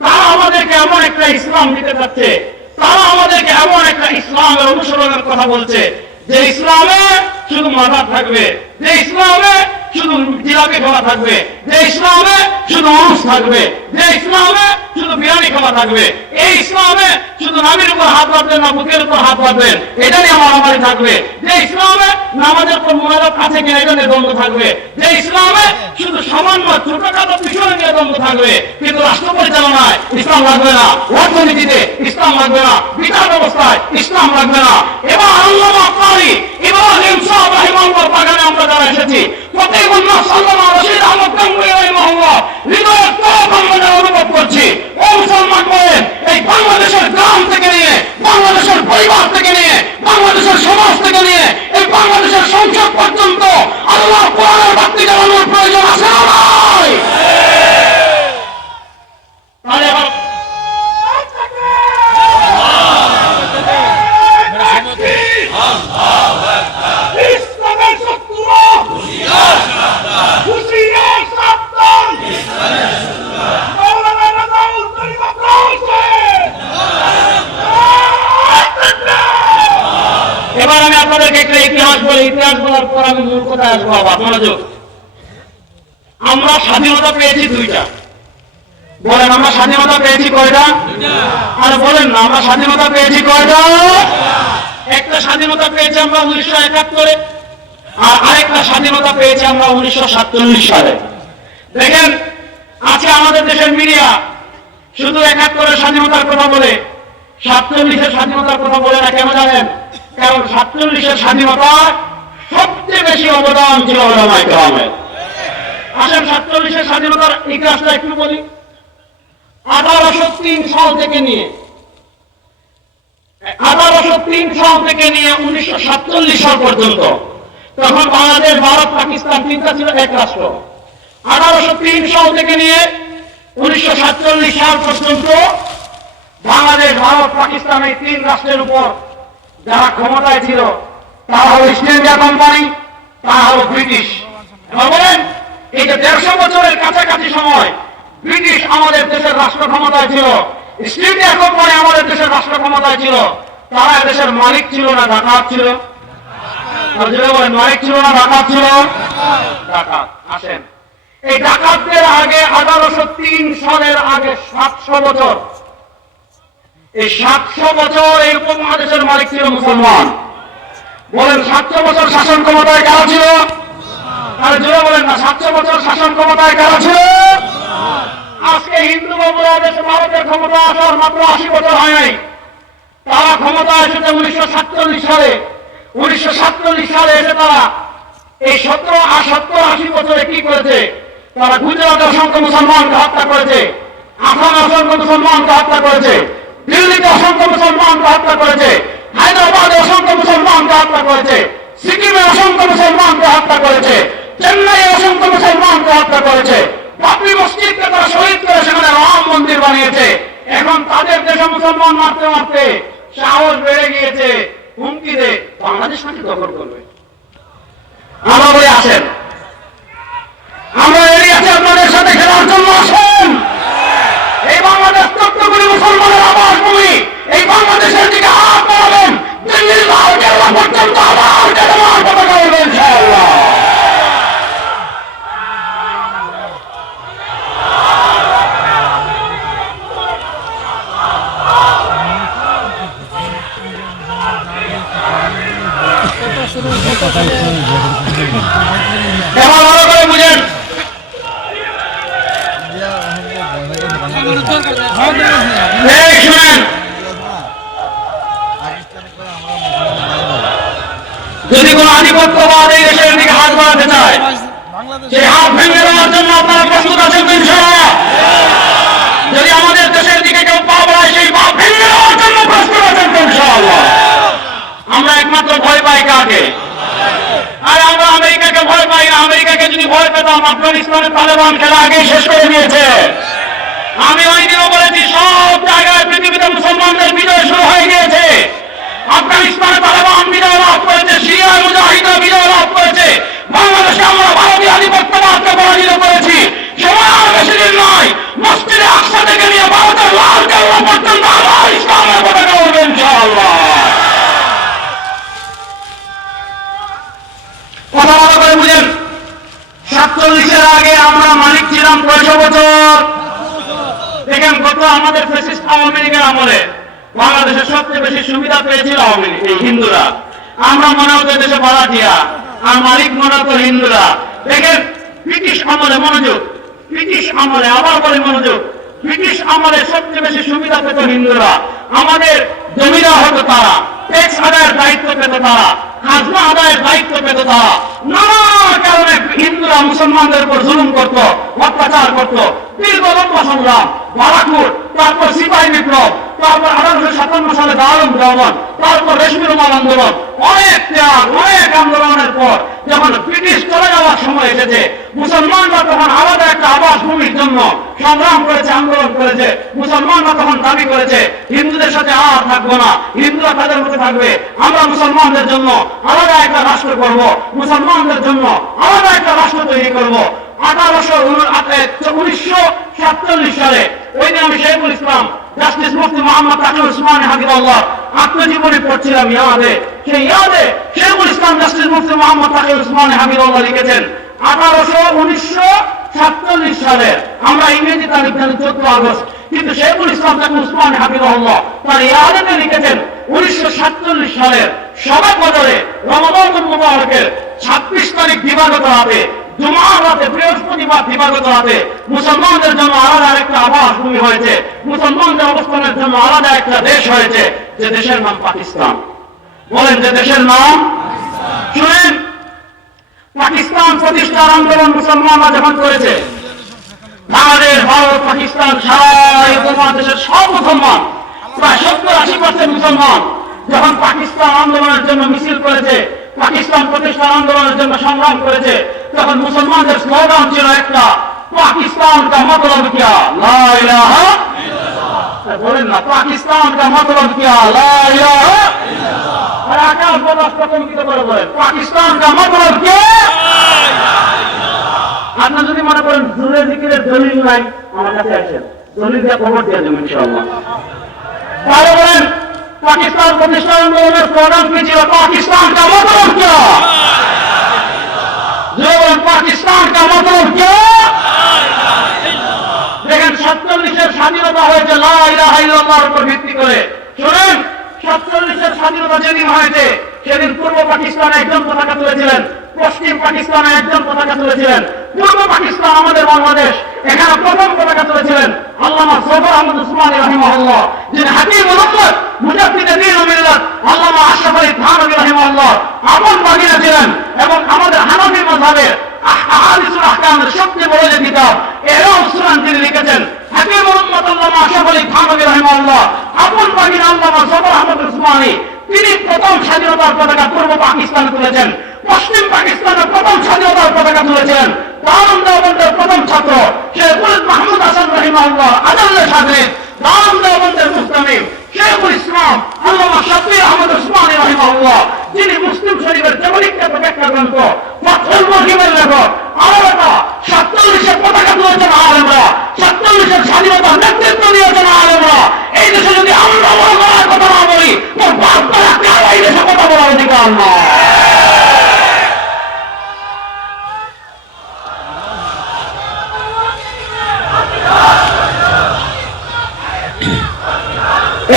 তারা আমাদেরকে এমন একটা ইসলাম দিতে চাচ্ছে, তারা আমাদেরকে এমন একটা ইসলামের অনুসরণের কথা বলছে যে ইসলামে শুধু মাজার থাকবে, যে ইসলামে শুধু জিলাপি খাওয়া থাকবে, যে ইসলামে শুধু উরুস থাকবে, যে ইসলামে শুধু বিরিয়ানি খাওয়া থাকবে, এই ইসলামে শুধু নামের উপর হাত বাঁধবেন না বুকের উপর হাত বাঁধবেন এটা নিয়ে মারামারি থাকবে, যে ইসলামে নামাজের পর মোনাজাত কাছে কিনা এটা নিয়ে দ্বন্দ্ব থাকবে, যে ইসলামে শুধু সামান্য ছোটখাটো বিষয় নিয়ে দ্বন্দ্ব থাকবে, কিন্তু রাষ্ট্র পরিচালনায় ইসলাম লাগবে না, অর্থনীতিতে ইসলাম লাগবে না, বিচার ব্যবস্থায় ইসলাম লাগবে না। এবার আল্লামা কারি ইব্রাহিম সাহেব রাহিমাহুল্লাহ বাগানে আমরা যারা এসেছি, ফতেহুল্লাহ সাল্লাল্লাহু রশিদ আহমদ গাঙ্গুহি রাহিমাহুল্লাহ হৃদয়ের তরফ আমরা অনুভব করছি। ও মুসলমান বলেন, এই বাংলাদেশের গ্রাম থেকে নিয়ে, বাংলাদেশের পরিবার থেকে নিয়ে, বাংলাদেশের সমাজ থেকে নিয়ে, এই বাংলাদেশের সংসদ পর্যন্ত আল্লাহর কোরআনের বাতি জ্বালানোর প্রয়োজন আছে না নাই? তাহলে এবার ইসলামের শত্রুরা হুঁশিয়ার সাবধান, মাওলানা নাজাউল করিম এবার আমি আপনাদেরকে একটা ইতিহাস বলি। ইতিহাস বলার পর আমি মূল কথা আসবো। আবার মনোযোগ। আমরা স্বাধীনতা পেয়েছি দুইটা। বলেন আমরা স্বাধীনতা পেয়েছি কয়টা? আরে বলেন না, আমরা স্বাধীনতা পেয়েছি কয়টা? একটা স্বাধীনতা পেয়েছি আমরা 1971-এ, আর আরেকটা স্বাধীনতা পেয়েছি আমরা 1947 সালে। দেখেন আজকে আমাদের দেশের মিডিয়া শুধু 71-এর স্বাধীনতার কথা বলে, 47-এর স্বাধীনতার কথা বলে না। কেন জানেন? কারণ 47-এর স্বাধীনতা সবচেয়ে বেশি অবদান ছিল উলামায়ে কেরামের। আসেন 47-এর স্বাধীনতার ইতিহাসটা একটু বলি। 1803 সাল থেকে নিয়ে 1947 সাল পর্যন্ত, তখন বাংলাদেশ, ভারত, পাকিস্তান তিনটা ছিল এক রাষ্ট্র। 1803 সাল থেকে নিয়ে 1947 সাল পর্যন্ত বাংলাদেশ, ভারত, পাকিস্তান এই তিন রাষ্ট্রের উপর যারা ক্ষমতায় ছিল তারা হল ইস্ট ইন্ডিয়া কোম্পানি, তারা হল ব্রিটিশ। এবার বলেন, এই যে 150 বছরের কাছাকাছি সময় ব্রিটিশ আমাদের দেশের রাষ্ট্র ক্ষমতায় ছিল, ইস্ট ইন্ডিয়া কোম্পানি আমাদের দেশের রাষ্ট্র ক্ষমতায় ছিল, তারা দেশের মালিক ছিল না ডাকাত ছিল? বলেন, মালিক ছিল না ডাকাত ছিল? ডাকাত। আসেন, এই ডাকাতদের আগে 1803 সালের আগে 700 বছর, এই 700 বছর এই উপমহাদেশের মালিক ছিল মুসলমান। বলেন 700 বছর শাসন ক্ষমতায় কারা ছিল? আরে জোরে বলেন না, 700 বছর শাসন ক্ষমতায় কারা ছিল? আজকে হিন্দু বাবুরা দেশে ভারতের ক্ষমতা আসার মাত্র 80 বছর হয় নাই। তারা ক্ষমতা এসেছে 1947 সালে। 1947 সালে এসে তারা এই 70-80 বছরে কি করেছে? তারা গুজরাটে অসংখ্য মুসলমানকে হত্যা করেছে, আসামে অসংখ্য মুসলমানকে হত্যা করেছে, দিল্লিতে অসংখ্য মুসলমানকে হত্যা করেছে, হায়দ্রাবাদে অসংখ্য মুসলমানকে হত্যা করেছে, সিকিমে অসংখ্য মুসলমানকে হত্যা করেছে, চেন্নাইয়ে অসংখ্য মুসলমানকে হত্যা করেছে, বাবরি মসজিদকে তারা শহীদ করে সেখানে রাম মন্দির বানিয়েছে। এখন তাদের দেশে মুসলমান মারতে মারতে সাহস বেড়ে গিয়েছে, হুমকি দে বাংলাদেশ নাকি দখল করবে। আমরা বলে আসেন, আমরা এড়িয়ে আছি আপনাদের সাথে খেলার জন্য। আসেন, এই বাংলাদেশ তত্ত্বগুলি মুসলমানের আবাস ভূমি, এই বাংলাদেশের দিকে হাত বাড়াবেন। এবার ভালো করে বুঝেন, এই শুনেন, যদি কোন আধিপত্যবাদ এই দেশের দিকে হাত বাড়াতে চায়, সেই হাত ভেঙে দেওয়ার জন্য আপনারা প্রস্তুত আছেন তো ইনশাআল্লাহ? যদি আমাদের দেশের দিকে কেউ পা বাড়ায়, সেই পা ভেঙে দেওয়ার জন্য প্রস্তুত আছেন তো ইনশাআল্লাহ? আমরা একমাত্র ভয় পাই কাকে? আর আমরা আমেরিকাকে ভয় পাই না। আমেরিকাকে যদি ভয় পেতাম, আফগানিস্তানের তালেবান খেলা আগেই শেষ করে দিয়েছে। আমি ওই দিনও বলেছি, সব জায়গায় পৃথিবীতে মুসলমানদের বিজয় শুরু হয়ে গিয়েছে। আফগানিস্তানে তালেবান বিজয় লাভ করেছে, সিরিয়ায় মুজাহিদরা বিজয় লাভ করেছে, বাংলাদেশে আমরা ভারতীয় আধিপত্যবাদকে পরাজিত করেছি। সময় আর বেশি দিন নয়, মসজিদে আকসা থেকে নিয়ে ভারতের লাল কেল্লা পর্যন্ত আল্লাহ ইসলামের পতাকা উঠবে ইনশাআল্লাহ। কথা ভালো করে বুঝেন, 47-এর আগে আমরা মালিক ছিলাম 600 বছর। দেখেন, কত আমাদের ফ্যাসিস্ট আওয়ামী লীগের আমলে বাংলাদেশের সবচেয়ে বেশি সুবিধা পেয়েছিল আওয়ামী লীগ, এই হিন্দুরা। আমরা মনে হতো দেশে ভাড়াটিয়া, আর মালিক মনে হতো হিন্দুরা। দেখেন, ব্রিটিশ আমলে মনোযোগ, ব্রিটিশ আমলে আবার বলে মনোযোগ, ব্রিটিশ আমলে সবচেয়ে বেশি সুবিধা পেত হিন্দুরা। আমাদের জমিদার হতো তারা, ট্যাক্স আদায়ের দায়িত্ব পেত তারা, খাজনা আদায়ের দায়িত্ব পেত তারা। নানা কারণে হিন্দুরা মুসলমানদের উপর জুলুম করত, অত্যাচার করত। দীর্ঘ লম্বা সংগ্রাম, বালাকুট, তারপর সিপাহী বিপ্লব, তারপর 1857 সালে দারুণ দমন, তারপর রেশমি রুমাল আন্দোলন, অনেক ত্যাগ, অনেক আন্দোলনের পর যখন ব্রিটিশ চলে যাওয়ার সময় এসেছে, মুসলমানরা তখন আলাদা একটা আবাস ভূমির জন্য সংগ্রাম করেছে, আন্দোলন করেছে। মুসলমানরা তখন দাবি করেছে, হিন্দুদের সাথে আর থাকবো না, হিন্দুরা তাদের মধ্যে থাকবে, আমরা মুসলমানদের জন্য আলাদা একটা রাষ্ট্র করব, মুসলমানদের জন্য আলাদা একটা রাষ্ট্র তৈরি করব। 1947 সালে ওই দিন আমি শেখুল ইসলাম জাস্টিস মুফতি মোহাম্মদ তাকিউল উসমানী হাফিজাহুল্লাহ আত্মজীবনী পড়ছিলাম ইয়াদে। সেই ইয়াদে শেখুল ইসলাম জাস্টিস মুফতি মোহাম্মদ তাকিউল উসমানী হাফিজাহুল্লাহ লিখেছেন 1947 সালের, আমরা ইংরেজি তারিখ জানি 14 আগস্ট, কিন্তু শেখুল ইসলাম তাকিউল উসমানী হাফিজাহুল্লাহ তার ইয়াদেতে লিখেছেন 1947 সালের শবে কদরে রমাদানুল মুবারকের 26 তারিখ দিবাগত রাতে, জুমার রাতে, বৃহস্পতিবার দিবাগত রাতে মুসলমানদের জন্য আলাদা একটা আবাস ভূমি হয়েছে, মুসলমানদের অবস্থানের জন্য আলাদা একটা দেশ হয়েছে, যে দেশের নাম পাকিস্তান। বলেন, যে দেশের নাম? শুনেন, পাকিস্তান প্রতিষ্ঠার আন্দোলন মুসলমানরা যখন করেছে, বাংলাদেশ, ভারত, পাকিস্তান, সারা উপমহাদেশের সব মুসলমান, প্রায় 70-80% মুসলমান যখন পাকিস্তান আন্দোলনের জন্য মিছিল করেছে, পাকিস্তান প্রতিষ্ঠার আন্দোলনের জন্য সংগ্রাম করেছে, তখন মুসলমানদের স্লোগান ছিল একটা, পাকিস্তান কা মতলব কিয়া লা ইলাহা ইল্লাল্লাহ। বলেন না, পাকিস্তান কা মতলব কিয়া লা ইলাহা ইল্লাল্লাহ। আর আকাশ বাতাস প্রকম্পিত করে বলেন, পাকিস্তান কা মতলব কিয়া লা ইলাহা ইল্লাল্লাহ। আপনারা যদি মনে করেন জুরে জিকিরের দলিল নাই, আমার কাছে আসেন, দলিল দিয়ে খবর দিয়ে দেবেন ইনশাআল্লাহ। তাহলে বলেন, পাকিস্তান প্রতিষ্ঠা আন্দোলনের স্লোগান কি ছিল? পাকিস্তান কা মতলব কিয়া, পাকিস্তান কা মতলব কিয়া। দেখেন, 47-এর স্বাধীনতা হয়েছে লা ইলাহা ইল্লাল্লাহর উপর ভিত্তি করে। শুনেন, 47-এর স্বাধীনতা যেদিন হয়েছে, সেদিন পূর্ব পাকিস্তানে একজন পতাকা তুলেছিলেন, পশ্চিম পাকিস্তানে একজন পতাকা তুলেছিলেন। পূর্ব পাকিস্তান আমাদের বাংলাদেশ, এখানে প্রথম পতাকা তুলেছিলেন আল্লামা সফর আহমদ উসমানী রাহিমাহুল্লাহ, যিনি হাকিমুল উম্মত, মুজাদ্দিদে দ্বীন ওয়া মিল্লাত, আল্লামা আশরাফ আলী থানভী রাহিমাহুল্লাহ আপন বাগিনা ছিলেন, এবং আমাদের হানাফি মাযহাবের আহআদিসুল আহকামের সবচেয়ে বড় যে কিতাব এরাও সুনান তিনি লিখেছেন। হাকিমুল উম্মত আল্লামা আশরাফ আলী থানভী রাহিমাহুল্লাহ আপন বাগিনা আল্লামা সফর আহমদ উসমানী, তিনি প্রথম স্বাধীনতার পতাকা পূর্ব পাকিস্তানে তুলেছেন। পশ্চিম পাকিস্তানের প্রথম স্বাধীনতার পতাকা তুলেছিলেন দারুন দেওবন্দের প্রথম ছাত্র শেখুল মাহমুদ হাসান রাহিমাহুল্লাহ আদাল্লে সাদরিদ, দারুন দেওবন্দের মুস্তামিম শেখুল ইসলাম আল্লামা শাফি আহমদ উসমানী রাহিমাহুল্লাহ, যিনি মুসলিম শরীফের জবরিককে প্রত্যেকটা গ্রন্থ ফাতহুল মুহিমের লেখক। আলাদা 47-এর পতাকা তুলেছেন আলেমরা, 47-এর স্বাধীনতার নেতৃত্ব দিয়েছেন আলেমরা। এই দেশে যদি আমরা বড় করার কথা না বলি, তোর বাপ তারা কার এই দেশে কথা বলার অধিকার না।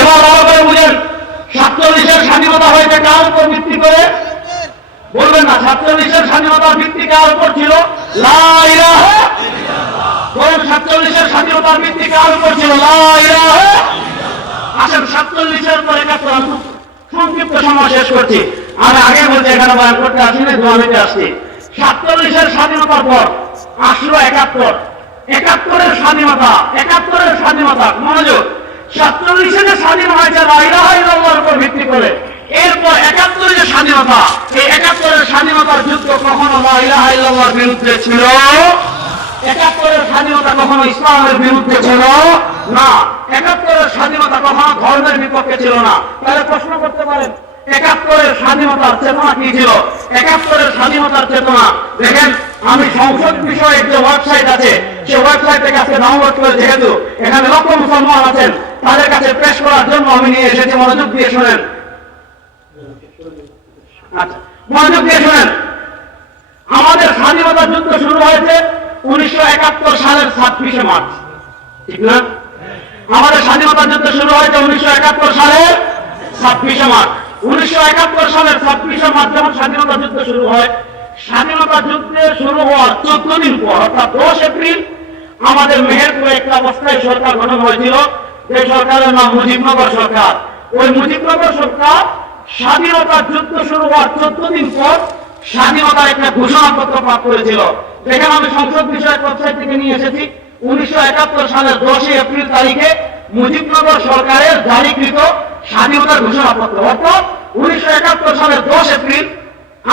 এবার ভালো করে বুঝেন, 47-এর স্বাধীনতা হয়েছে কার উপর ভিত্তি করে? বলবেন স্বাধীনতার ভিত্তি কার উপর ছিল? লা ইলাহা। কোন 47-এর স্বাধীনতার ভিত্তি কার উপর ছিল? লা ইলাহা। আসেন 47-এর পর 71, আমি সংক্ষিপ্ত সময় শেষ করছি। আমি আগে বলছি এখানে বয়ান করতে আসি না, দোয়া নিতে আসছি। 47-এর স্বাধীনতার পর আসলো 71। 71-এর স্বাধীনতা, 71-এর স্বাধীনতা, মনোযোগ। 47-এ যে স্বাধীন হয়েছে লা ইলাহা ইল্লাল্লাহর উপর ভিত্তি করে, এরপর 71-এর যে স্বাধীনতা, এই 71-এর স্বাধীনতার যুদ্ধ কখনো লা ইলাহা ইল্লাল্লাহর বিরুদ্ধে ছিল? 71-এর স্বাধীনতা কখনো ইসলামের বিরুদ্ধে ছিল না। 71-এর স্বাধীনতা কখনো ধর্মের বিপক্ষে ছিল না। তাহলে প্রশ্ন করতে পারেন 71-এর স্বাধীনতার চেতনা কি ছিল? 71-এর স্বাধীনতার চেতনা দেখেন, আমি সংসদ বিষয়ক যে ওয়েবসাইট আছে সেই ওয়েবসাইট থেকে আজকে ডাউনলোড করে, যেহেতু এখানে লক্ষ মুসলমান আছেন তাদের কাছে পেশ করার জন্য আমি নিয়ে এসেছি। মনোযোগ দিয়ে শোনেন, আচ্ছা মনোযোগ দিয়ে শোনেন। আমাদের স্বাধীনতা যুদ্ধ শুরু হয়েছে 1971 সালের 26শে মার্চ, ঠিক না? আমাদের স্বাধীনতা যুদ্ধ শুরু হয়েছে 1971 সালের 26শে মার্চ। 1971 সালের 26শে মার্চ যখন স্বাধীনতা যুদ্ধ শুরু হয়, স্বাধীনতা যুদ্ধে শুরু হওয়ার 14 দিন পর অর্থাৎ 10 এপ্রিল আমাদের মেহেরপুরে একটা অস্থায়ী সরকার গঠন হয়েছিল, যে সরকারের নাম মুজিবনগর সরকার। ওই মুজিবনগর সরকার স্বাধীনতা যুদ্ধ শুরু হওয়ার 14 দিন পর স্বাধীনতার একটা ঘোষণাপত্র পাঠ করেছিল। দেখেন, আমি সংসদ বিষয়ক ওয়েবসাইট থেকে নিয়ে এসেছি। 1971 সালের 10 এপ্রিল তারিখে মুজিবনগর সরকারের জারিকৃত স্বাধীনতার ঘোষণাপত্র, অর্থাৎ 1971 সালের 10 এপ্রিল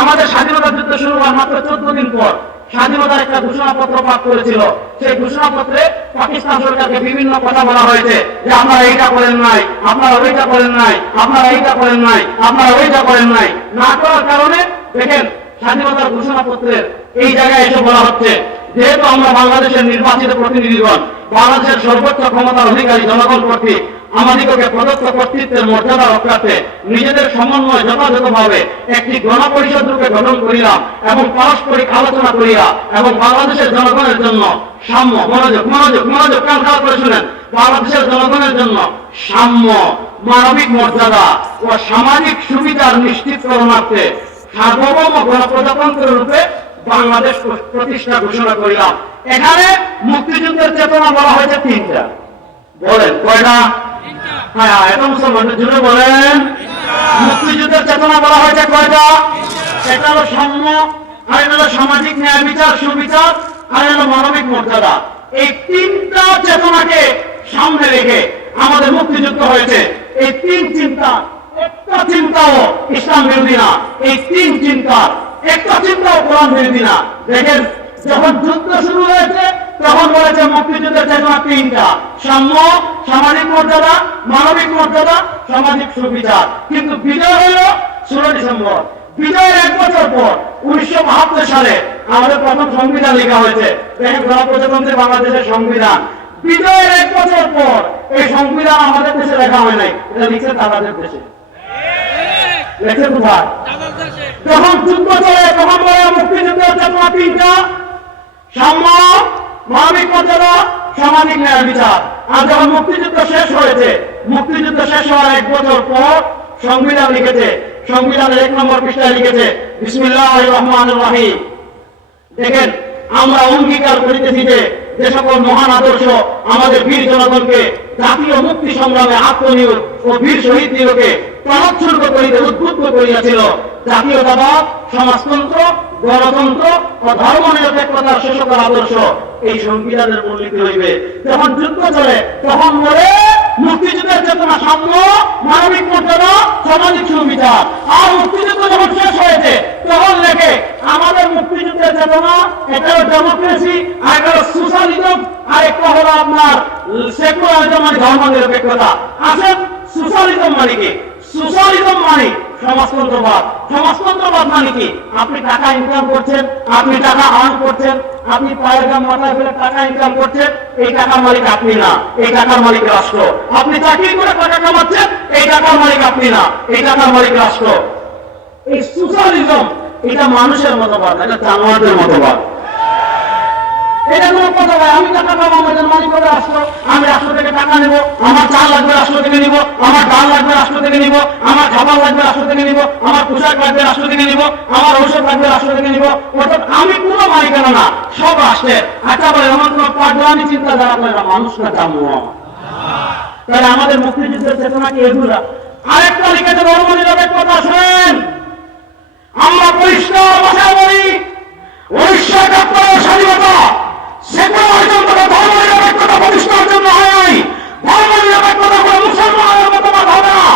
আমাদের স্বাধীনতা যুদ্ধ শুরু হওয়ার মাত্র 14 দিন পর স্বাধীনতার একটা ঘোষণাপত্র পাঠ করেছিল। সেই ঘোষণাপত্রে পাকিস্তান সরকারকে বিভিন্ন কথা বলা হয়েছে যে আপনারা এইটা করেন নাই, আপনারা ওইটা করেন নাই, আপনারা এইটা করেন নাই, আপনারা ওইটা করেন নাই। না করার কারণে দেখেন স্বাধীনতার ঘোষণাপত্রের এই জায়গায় এসে বলা হচ্ছে, যেহেতু আমরা বাংলাদেশের নির্বাচিত প্রতিনিধিগণ, বাংলাদেশের সর্বোচ্চ ক্ষমতার অধিকারী জনগণ কর্তৃক আমাদিগকে প্রদত্ত কর্তৃত্বের মর্যাদা রক্ষার্থে নিজেদের সমন্বয় যথাযথভাবে একটি গণপরিষদ রূপে গঠন করিলাম এবং পারস্পরিক আলোচনা করিয়া এবং বাংলাদেশের জনগণের জন্য সাম্য, মনোযোগ মনোযোগ মনোযোগ কান খারাপ করে শুনেন, বাংলাদেশের জনগণের জন্য সাম্য, মানবিক মর্যাদা ও সামাজিক সুবিধার নিশ্চিতকরণার্থে সার্বভৌম গণপ্রজাতন্ত্র রূপে বাংলাদেশ প্রতিষ্ঠা ঘোষণা করিলাম। এখানে মুক্তিযুদ্ধের চেতনা বলা হয়েছে 3টা। বলেন কয়টা? হ্যাঁ, এত মুসলমানদের জন্য বলেন। মুক্তিযুদ্ধের চেতনা বলা হয়েছে কয়টা? একটা হলো সাম্য, আর একটা হলো সামাজিক ন্যায় বিচার সুবিচার, আর হলো মানবিক মর্যাদা। এই 3টা চেতনাকে সামনে রেখে আমাদের মুক্তিযুদ্ধ হয়েছে। এই 3 চিন্তা একটা চিন্তাও ইসলাম বিরোধী না, এই 3 চিন্তার একটা চিন্তাও কোরআন বিরোধী না। দেখেন, যখন যুদ্ধ শুরু হয়েছে তখন বলেছে মুক্তিযুদ্ধের চেতনা 3টা: সাম্য, সামাজিক মর্যাদা, মানবিক মর্যাদা, সামাজিক সুবিচার। কিন্তু বিজয় হল 16 ডিসেম্বর। বিজয়ের 1 বছর পর 1972 সালে আমাদের প্রথম সংবিধান লেখা হয়েছে। দেখেন, গণপ্রজাতন্ত্রী বাংলাদেশের সংবিধান। বিজয়ের 1 বছর পর এই সংবিধান আমাদের দেশে লেখা হয় নাই, এটা লিখছে তাদের দেশে। লেখছে কোথায়? যখন যুদ্ধ চলে তখন বলে মুক্তিযুদ্ধের চেতনা 3টা: সাম্য, মানবিক মর্যাদা, সামাজিক ন্যায় বিচার। আর যখন মুক্তিযুদ্ধ শেষ হয়েছে, মুক্তিযুদ্ধ শেষ হওয়ার 1 বছর পর সংবিধান লিখেছে। সংবিধানের 1 নম্বর পৃষ্ঠায় লিখেছে বিসমিল্লাহির রহমানির রহিম। দেখেন, আমরা অঙ্গীকার করিতেছি যে যে সকল মহান আদর্শ আমাদের বীর জনগণকে জাতীয় মুক্তি সংগ্রামে আত্মনিয়োগ ও বীর শহীদদিগকে প্রাণোৎসর্গ করিতে উদ্বুদ্ধ করিয়াছিল, জাতীয়তাবাদ, সমাজতন্ত্র, গণতন্ত্র ও ধর্মনিরপেক্ষতার শেষকাল আদর্শ এই সংবিধানের মূলনীতি হইবে। যখন যুদ্ধ চলে তখন বলে মুক্তিযুদ্ধের চেতনা সাম্য, মানবিক মর্যাদা, সামাজিক সুবিচার। আর মুক্তিযুদ্ধ যখন শেষ হয়েছে তখন লেখে আমাদের মুক্তিযুদ্ধের চেতনা একটা হলো ডেমোক্রেসি, আর একটা হলো সোশ্যালিজম, আর একটা হলো আপনার সেকুলারিজম, মানে ধর্মনিরপেক্ষতা। আসেন, সোশ্যালিজম মানে কি? সোশ্যালিজম মানে সমাজতন্ত্রবাদ। সমাজতন্ত্রবাদ মানে কি? আপনি টাকা ইনকাম করছেন, আপনি টাকা আর্ন করছেন, আপনি পায়ের গাম মাথায় ফেলে টাকা ইনকাম করছেন, এই টাকার মালিক আপনি না, এই টাকার মালিক রাষ্ট্র। আপনি চাকরি করে টাকা কামাচ্ছেন, এই টাকার মালিক আপনি না, এই টাকার মালিক রাষ্ট্র। এই সোশ্যালিজম এটা মানুষের মতবাদ, এটা জানোয়ারদের মতবাদ। এটা কোনো কথা নয়। আমি টাকা পাবো, আমাদের মালিক হবে রাষ্ট্র, আমি রাষ্ট্র থেকে টাকা নেবো, আমার চাল লাগবে রাষ্ট্র থেকে নিব, আমার ডাল লাগবে রাষ্ট্র থেকে নিব, আমার খাবার লাগবে রাষ্ট্র থেকে নিব। নিব, আমার পোশাক লাগবে রাষ্ট্র থেকে নিব, আমার ঔষধ লাগবে রাষ্ট্র থেকে নিব, অর্থাৎ আমি কোনো মালিকানা না, সব রাষ্ট্রের। আচ্ছা বলে আমার কোনো পাগলামি চিন্তাধারা করে না, মানুষ না জামুয়া। তাহলে আমাদের মুক্তিযুদ্ধের চেতনা কি এগুলা? আরেকটা লিখেছে ধর্ম নিরপেক্ষতা, শুনেন, আমরা পরিষ্কার ভাষায় বলি 1971 স্বাধীনতা সেকুলার জন্য ধর্ম নিরপেক্ষতা প্রতিষ্ঠার জন্য হয় নাই। ধর্ম নিরপেক্ষতা করে মুসলমানের মতবাদ হবে না।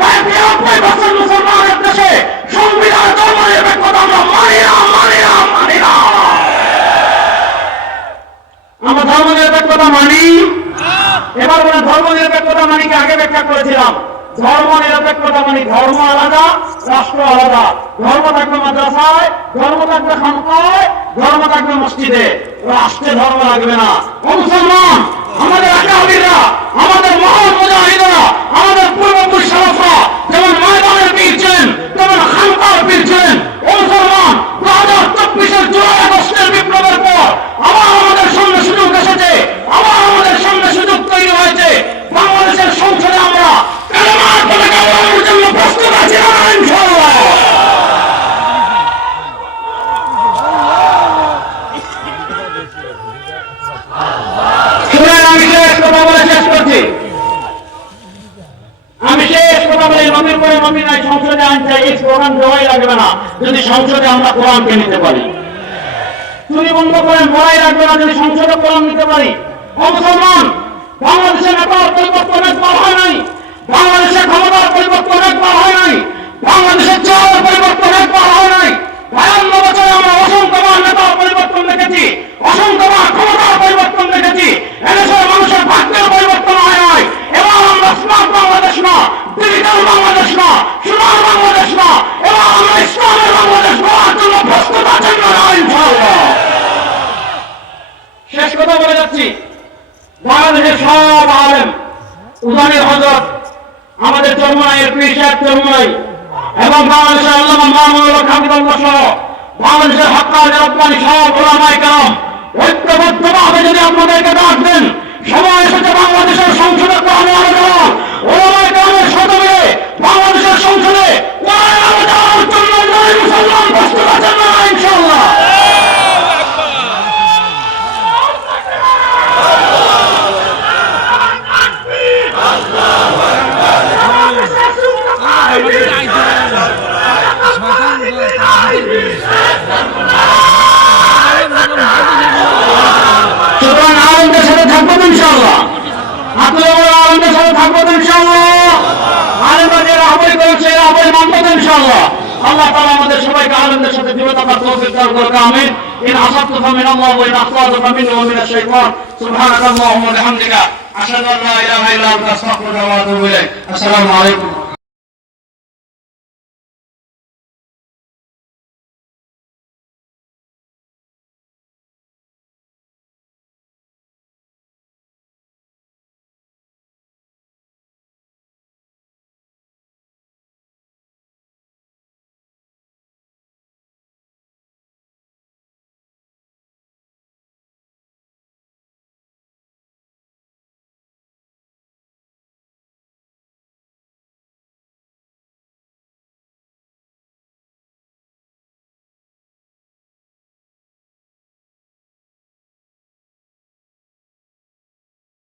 92% মুসলমানের দেশে সংবিধান ধর্ম নিরপেক্ষতা আমরা মানি না, মানি না, মানি না। আমরা ধর্ম নিরপেক্ষতা মানি। এবার বলে ধর্ম নিরপেক্ষতা মানি কি? আগে ব্যাখ্যা করেছিলাম। ধর্ম নিরপেক্ষতা মানে ধর্ম আলাদা, রাষ্ট্র আলাদা। ধর্ম থাকবে মাদ্রাসায়, ধর্ম থাকবে খানকায়, ধর্ম থাকবে মসজিদে, রাষ্ট্রে ধর্ম লাগবে না। ও মুসলমান, আমাদের আকাবিররা, আমাদের মহান মুজাহিদরা, আমাদের পূর্বপুরুষরা যেমন ময়দানের পীর ছিলেন, তেমন খানকার পীর ছিলেন। ও মুসলমান, 2024 জুলাই আগস্টের বিপ্লবের পর আবার আমাদের সামনে সুযোগ এসেছে, আবার আমাদের সামনে সুযোগ তৈরি হয়েছে। বাংলাদেশের সংসদে আমরা কালেমার পতাকা উড়ানোর জন্য প্রস্তুত আছি না ইনশাআল্লাহ? আমি শেষ কথা বলে শেষ করছি। আমি শেষ কথা বলে নবীর পরে নবী নাই, সংসদে আইন চাই, এই স্লোগান দেওয়াই লাগবে না যদি সংসদে আমরা কোরআনকে নিতে পারি। চুরি বন্ধ করেন, বড়াই রাখবে না যদি সংসদে কোরআন নিতে পারি। ও মুসলমান, বাংলাদেশের নেতার পরিবর্তন একবার হয় নাই, বাংলাদেশের ক্ষমতার পরিবর্তন একবার হয় নাই, বাংলাদেশের চেহারার পরিবর্তন একবার হয় নাই। 52 বছরে আমরা অসংখ্যবার নেতার পরিবর্তন দেখেছি, অসংখ্যবার ক্ষমতার পরিবর্তন দেখেছি। এদেশের মানুষের ভাগ্যের পরিবর্তন হয় নাই। এবার আমরা স্মার্ট বাংলাদেশ না, ডিজিটাল বাংলাদেশ না, সোনার বাংলাদেশ না, এবার আমরা ইসলামের বাংলাদেশ গড়ার জন্য প্রস্তুত আছেন না ইনশাআল্লাহ? শেষ কথা বলে যাচ্ছি, বাংলাদেশের সব আলেম, উদানি হযরত আমাদের চরমনাইয়ের পীর সাহেব চরমনাই এবং বাংলাদেশের আল্লামা মামুনুল হক হাফিজাহুল্লাহ সহ বাংলাদেশের হক্কানি রব্বানি সব উলামায়ে কেরাম ঐক্যবদ্ধভাবে যদি আপনাদেরকে ডাক দেন, সময় এসেছে বাংলাদেশের সংসদে কোরআন আলোচনা, উলামায়ে কেরামের সাথে মিলে বাংলাদেশের সংসদে কোরআন আলোচনার জন্য মুসলমান প্রস্তুত আছেন না ইনশাআল্লাহ? সুতরাং আলমদের সাথে থাকবো তো ইনশাআল্লাহ, আপনারা আলমদের সাথে থাকবো তো ইনশাআল্লাহ, আলেমরা যে রাহবরি করেছে রাহবরি মানবো তো ইনশাআল্লাহ। আল্লাহ তাআলা আমাদের সবাইকে আলেমদের সাথে জুড়ে থাকার তৌফিক দান করুন, আমিন। ইন আসাবতু ফামিনাল্লাহ ওয়া ইন আখতাতু ফামিন্নি ওয়া মিনাশ শাইতান। সুবহানাকাল্লাহুম্মা ওয়া বিহামদিকা আশহাদু আল্লা ইলাহা ইল্লা আনতা আস্তাগফিরুকা ওয়া আতুবু ইলাইক। আসসালামু আলাইকুম।